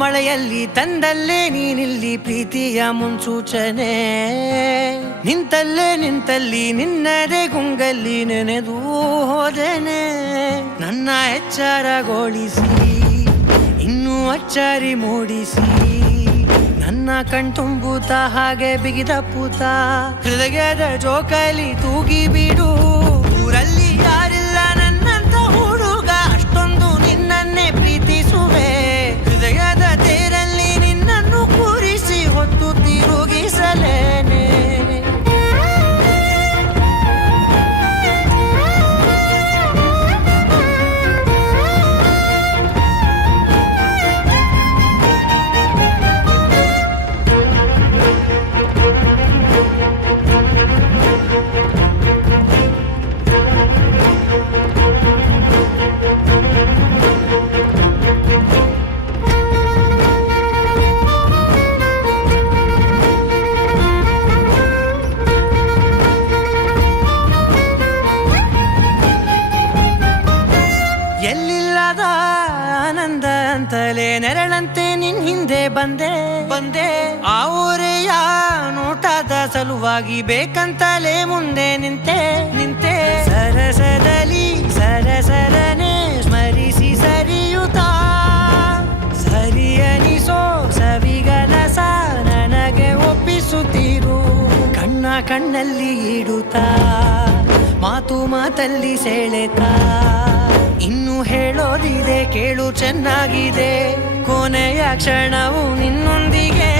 ಮಳೆಯಲ್ಲಿ ತಂದಲ್ಲೇ ನೀನಿಲ್ಲಿ ಪ್ರೀತಿಯ ಮುನ್ಸೂಚನೆ, ನಿಂತಲ್ಲಿ ನಿನ್ನದೇ ಗುಂಗಲ್ಲಿ ನೆನೆದು ಹೋದೆನೆ. ನನ್ನ ಎಚ್ಚರಗೊಳಿಸಿ ಇನ್ನೂ ಅಚ್ಚರಿ ಮೂಡಿಸಿ, ನನ್ನ ಕಣ್ತುಂಬುತ್ತ ಹಾಗೆ ಬಿಗಿದ ಪೂತ ಹೃದಯದ ಜೋಕಾಲಿ ತೂಗಿ ಬಿಡು. ಊರಲ್ಲಿ ಯಾರಿಲ್ಲ ನನ್ನಂತ ಹುಡುಗ, ಅಷ್ಟೊಂದು ನಿನ್ನನ್ನೇ ಪ್ರೀತಿಸುವೆ. ಹೃದಯದ ತೇರಲ್ಲಿ ನಿನ್ನನ್ನು ಕೂರಿಸಿ ಹೊತ್ತು ತಿರುಗಿಸಲೇನೆ. ಎಲ್ಲಿಲ್ಲದ ಆನಂದ ಅಂತಲೇ ನೆರಳಂತೆ ನಿನ್ ಹಿಂದೆ ಬಂದೆ. ಆ ಊರೆಯ ನೋಟದ ಸಲುವಾಗಿ ಬೇಕಂತಲೇ ಮುಂದೆ ನಿಂತೆ. ಸರಸದಲ್ಲಿ ಸರಸರನೆ ಸ್ಮರಿಸಿ ಸರಿಯುತ್ತಾ, ಸರಿಯನಿಸೋ ಸವಿಗನಸ ನನಗೆ ಒಪ್ಪಿಸುತ್ತೀರು. ಕಣ್ಣಲ್ಲಿ ಇಡುತ್ತಾ, ಮಾತಲ್ಲಿ ಸೆಳೆತಾ, ಇನ್ನು ಹೇಳೋದಿದೆ ಕೇಳು ಚೆನ್ನಾಗಿದೆ. ಕೊನೆಯ ಕ್ಷಣವು ನಿನ್ನೊಂದಿಗೆ